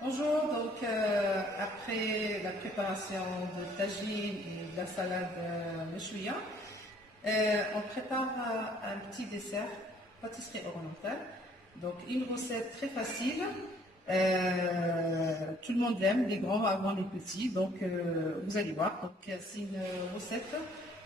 Bonjour, donc après la préparation de tagine et de la salade mechouia, on prépare un petit dessert, pâtisserie orientale. Donc une recette très facile, tout le monde l'aime, les grands avant les petits, donc vous allez voir. Donc c'est une recette,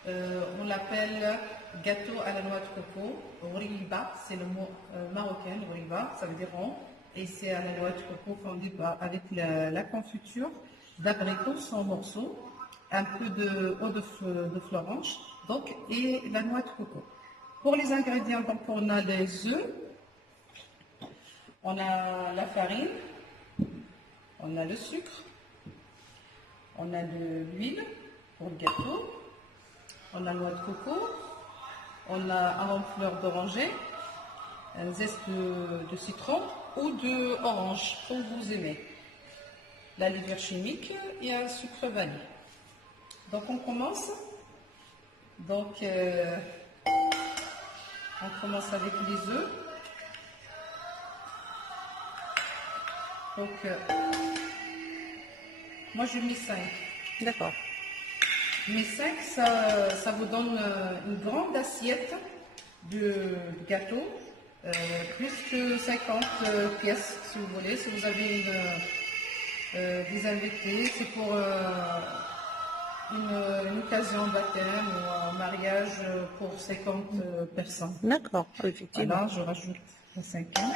on l'appelle gâteau à la noix de coco, riba, c'est le mot marocain, riba, ça veut dire rond. Et c'est à la noix de coco fondue avec la confiture d'abricots en morceaux, un peu de eau de Florence, donc, et la noix de coco. Pour les ingrédients, donc, on a les œufs, on a la farine, on a le sucre, on a de l'huile pour le gâteau, on a la noix de coco, on a un fleur d'oranger, un zeste de citron ou de orange, comme vous aimez. La levure chimique et un sucre vanille. Donc on commence. Donc on commence avec les œufs. Donc moi je mets 5. D'accord. Mais 5, ça vous donne une grande assiette de gâteau. Plus que 50 pièces si vous voulez. Si vous avez des invités, c'est pour une occasion de baptême ou un mariage pour 50 personnes. D'accord, effectivement. Voilà, je rajoute la cinquième.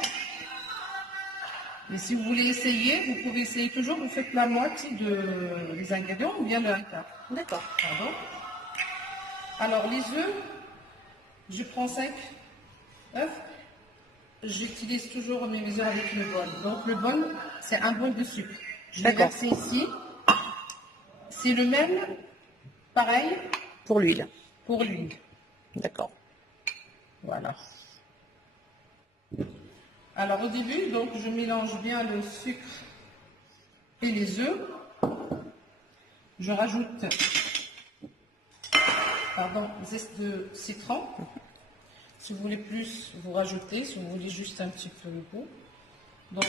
Et si vous voulez essayer, vous pouvez essayer toujours, vous faites la moitié des ingrédients ou bien le 1/4. D'accord. Pardon. Alors les œufs, je prends 5 œufs. J'utilise toujours mes mesures avec le bol. Donc le bol, c'est un bol de sucre. Je vais D'accord. verser ici. C'est le même, pareil, Pour l'huile. pour l'huile. D'accord. Voilà. Alors au début, donc je mélange bien le sucre et les œufs. Je rajoute, zeste de citron. Si vous voulez plus, vous rajoutez. Si vous voulez juste un petit peu le goût. Donc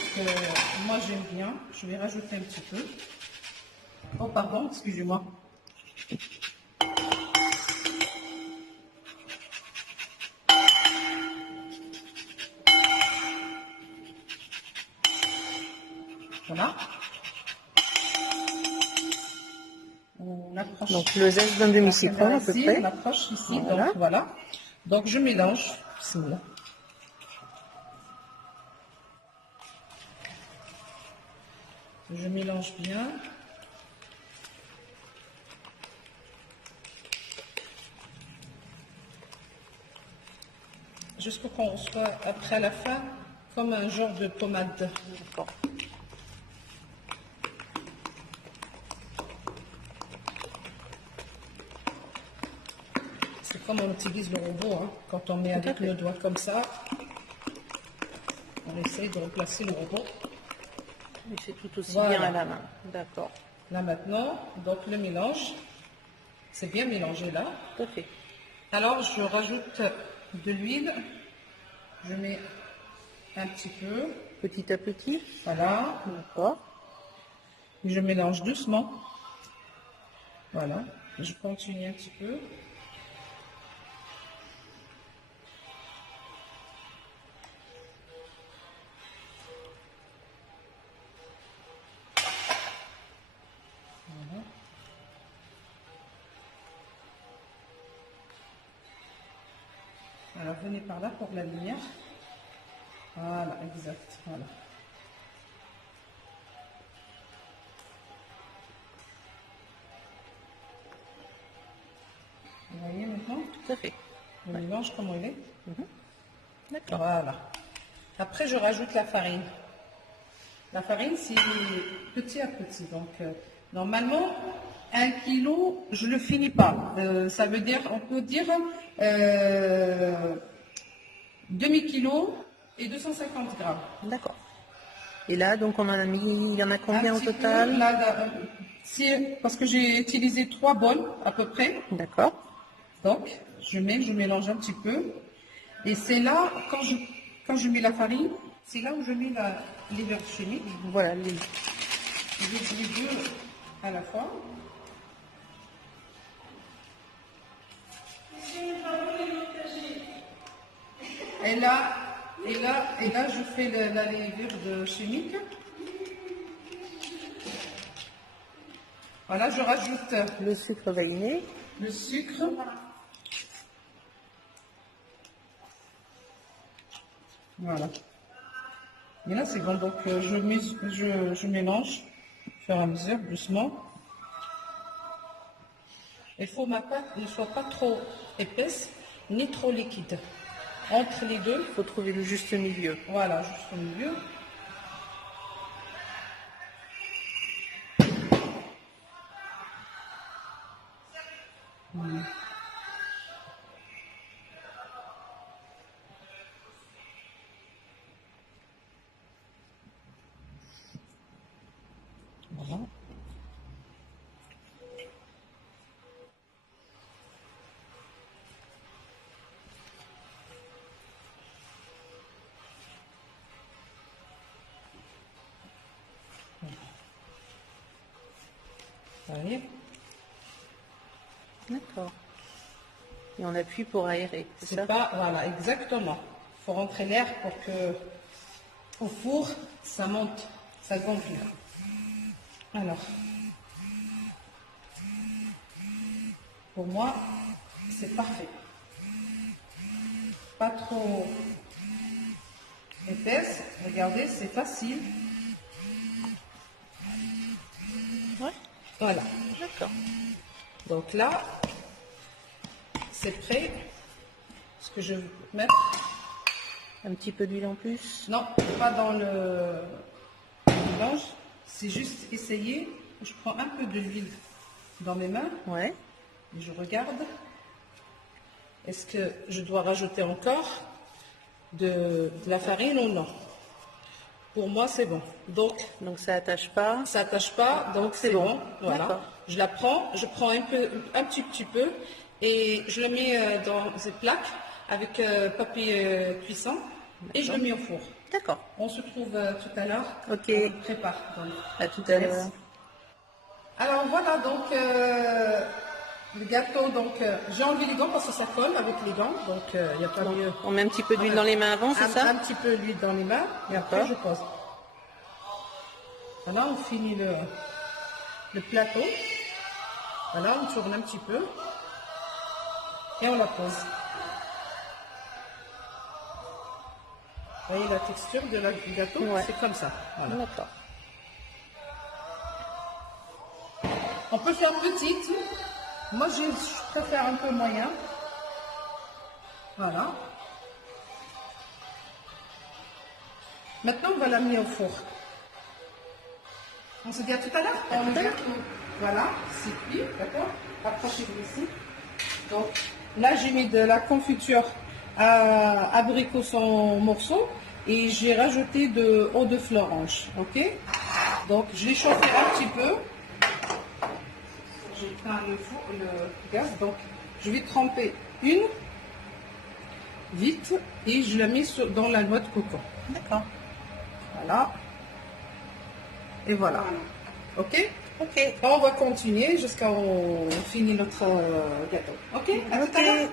moi j'aime bien. Je vais rajouter un petit peu. Oh pardon, excusez-moi. Voilà. On approche. Donc le zeste d'un demi-citron à peu Ici, près. on approche ici. Voilà. Donc voilà. Donc je mélange. Bismillah. Je mélange bien. Jusqu'à qu'on soit après à la fin comme un genre de pommade. D'accord. C'est comme on utilise le robot, hein. Quand on met Tout à avec fait. le doigt comme ça, on essaye de remplacer le robot. Et c'est tout aussi Voilà. bien à la main. D'accord. Là maintenant, donc le mélange, c'est bien mélangé là. Tout à fait. Alors je rajoute de l'huile, je mets un petit peu, Petit à petit. voilà, D'accord. je mélange doucement, voilà, je continue un petit peu. Voilà. Alors venez par là pour la lumière. Voilà, exact, voilà. Vous voyez maintenant? Tout à fait. Le mélange comment il est? D'accord. Voilà. Après, je rajoute la farine. La farine, c'est petit à petit. Donc, normalement, 1 kilo, je ne le finis pas. Ça veut dire, on peut dire demi-kilo et 250 grammes. D'accord. Et là, donc on en a mis, il y en a combien Un au petit peu, total? là, parce que j'ai utilisé 3 bols à peu près. D'accord. Donc, je mélange un petit peu. Et c'est là, quand je mets la farine, c'est là où je mets levure chimique. Voilà, Je vais les deux à la fois. Et là, je fais la levure de chimique. Voilà, je rajoute le sucre vanillé. le sucre. Voilà. Et là, c'est bon. Donc, je mélange au fur et à mesure, doucement. Il faut que ma pâte ne soit pas trop épaisse, ni trop liquide. Entre les deux, Il faut trouver le juste milieu. voilà, juste au milieu. Voilà. Vous voyez? D'accord. Et on appuie pour aérer, c'est C'est ça? pas, voilà, exactement. Il faut rentrer l'air pour que au four, ça monte, ça gonfle. Alors, pour moi, c'est parfait. Pas trop épaisse. Regardez, c'est facile. Ouais. Voilà. D'accord. Donc là, c'est prêt. Ce que je vais mettre, Un petit peu d'huile en plus. non, pas dans le mélange. C'est juste essayer. Je prends un peu de l'huile dans mes mains Ouais. et je regarde. Est-ce que je dois rajouter encore de la farine ou non? Pour moi, c'est bon. Donc, Donc ça attache pas. ça n'attache pas, donc c'est bon. Voilà. D'accord. Je la prends, je prends un petit peu et je le mets dans ces plaques avec papier cuisson et je le mets au four. D'accord. On se trouve tout à l'heure. Ok. On prépare. Donc. À tout à l'heure. Alors voilà, donc le gâteau, donc j'ai enlevé les gants parce que ça colle avec les gants, donc il n'y a pas mieux. On met un petit peu d'huile dans les mains avant, c'est ça? Un petit peu d'huile dans les mains et après je pose. Voilà, on finit le plateau. Voilà, on tourne un petit peu et on la pose. Vous voyez la texture du gâteau? Ouais. C'est comme ça. Voilà. D'accord. On peut faire petite. Moi, je préfère un peu moyen. Voilà. Maintenant, on va la mettre au four. On se dit à tout à l'heure. On le gâteau, voilà, c'est cuit, d'accord? Approchez-vous ici. Donc, là, j'ai mis de la confiture à abricot en morceaux et j'ai rajouté de eau de florange, ok? Donc, je l'ai chauffé un petit peu. J'ai éteint le gaz, donc je vais tremper une vite et je la mets dans la noix de coco. D'accord. Voilà. Et voilà. Ok? Ok. On va continuer jusqu'à on finit notre gâteau. Ok? À tout à l'heure.